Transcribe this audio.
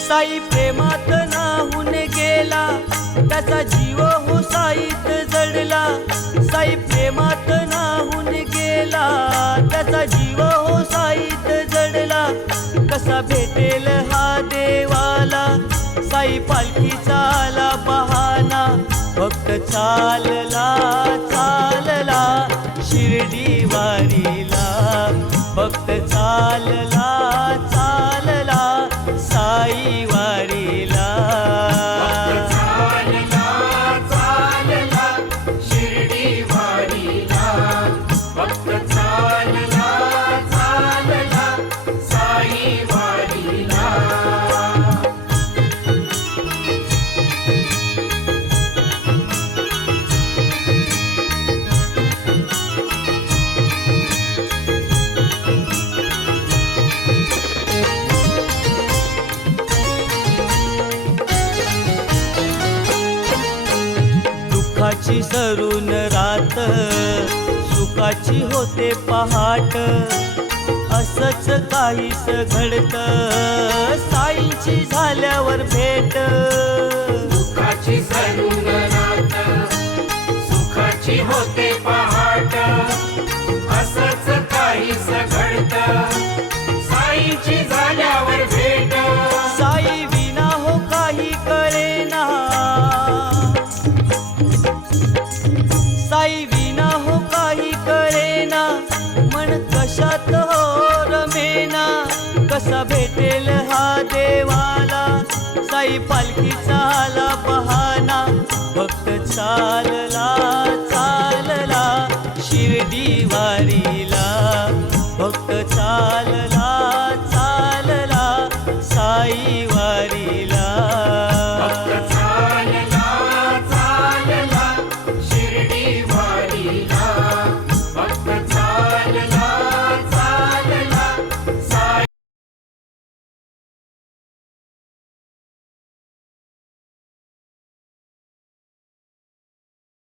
साई प्रेमात नाहून गेला, त्याचा जीव हो साईत जडला. साई प्रेमात नाहून गेला, त्याचा जीव हो साईत जडला. कसा भेटेल हा देवाला, साई पालखीचा आला बहाना. भक्त चालला चालला शिर्डी वारीला, भक्त चालला चालला साई वारीला. चालला चालला शिर्डी वारीला, भक्त चालला चालला साई वारीला. दुःखाची सरून रात, सुखाची होते पहाट. असंच काहीस घडत, साईंची झाल्यावर भेट. दुःखाची सरून रात, सुखाची होते पहाट. असंच काहीस घडत, साईची झाल्यावर भेट. साई विना हो काही कळेना, साई विना हो काही कळेना. मन कशात हो रमेना, कसा भेटेल हा देवाला. साई पालखीचा आला बहाना, भक्त चालला